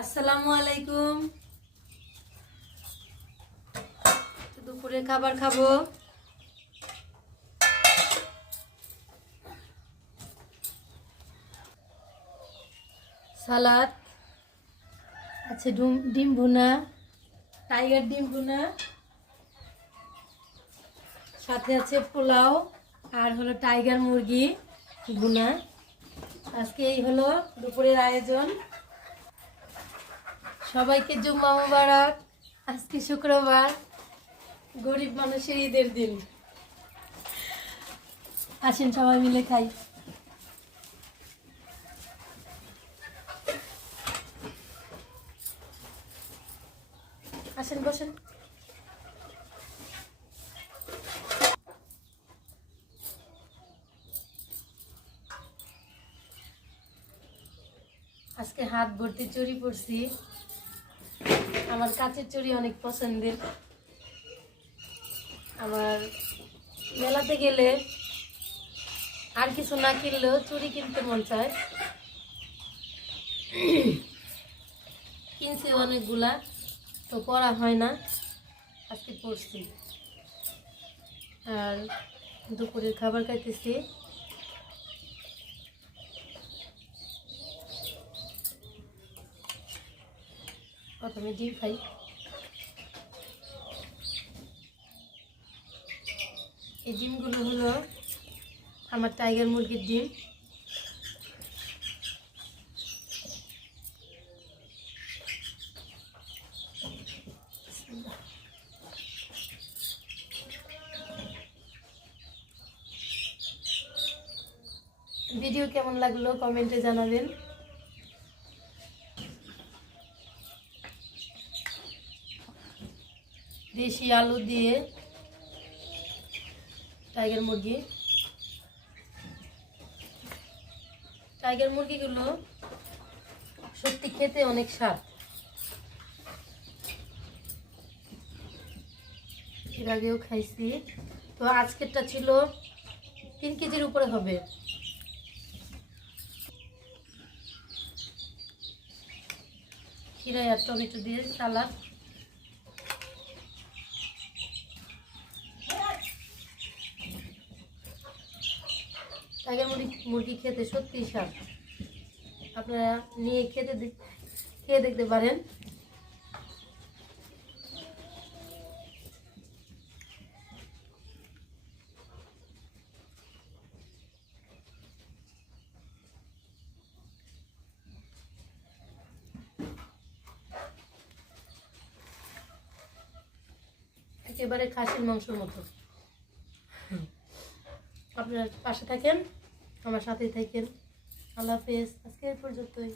আসসালামু আলাইকুম। দুপুরে খাবার খাবো। সালাদ আছে, ডিম ভুনা, টাইগার ডিম ভুনা, সাথে আছে পোলাও আর হলো টাইগার মুরগি ভুনা। আজকে এই হলো দুপুরের আয়োজন। সবাইকে জুম্মা মুবারক। আজকে শুক্রবার, গরিব মানুষের ঈদের দিন। আসেন সবাই মিলে খাই। আসেন বসেন। আজকে হাত ভর্তি চুড়ি পরছি। আমার কাচের চুড়ি অনেক পছন্দের। আমার মেলাতে গেলে আর কিছু না কিনলেও চুড়ি কিনতে মন চায়। কিনছি অনেকগুলা, তো পরা হয় না, আজকে পরছি। আর দুপুরের খাবার খাইতেছি। প্রথমে ডিম খাই। এই ডিমগুলো হলো আমার টাইগার মুরগির ডিম। ভিডিও কেমন লাগলো কমেন্টে জানাবেন। দেশি আলু দিয়ে টাইগার মুরগিগুলো সত্যি খেতে অনেক স্বাদ। এর আগেও খাইছি। তো আজকেরটা ছিল 3 কেজির উপরে হবে। খিরাই আর টমেটো দিয়ে সালাদ। টাইগার মুরগি খেতে সত্যি স্বাদ। আপনারা নিয়ে খেয়ে দেখতে পারেন। একেবারে খাসির মাংসের মতো। আপনারা পাশে থাকেন, আমার সাথেই থাকেন। আল্লাহ হাফেজ। আজকে এই পর্যন্তই।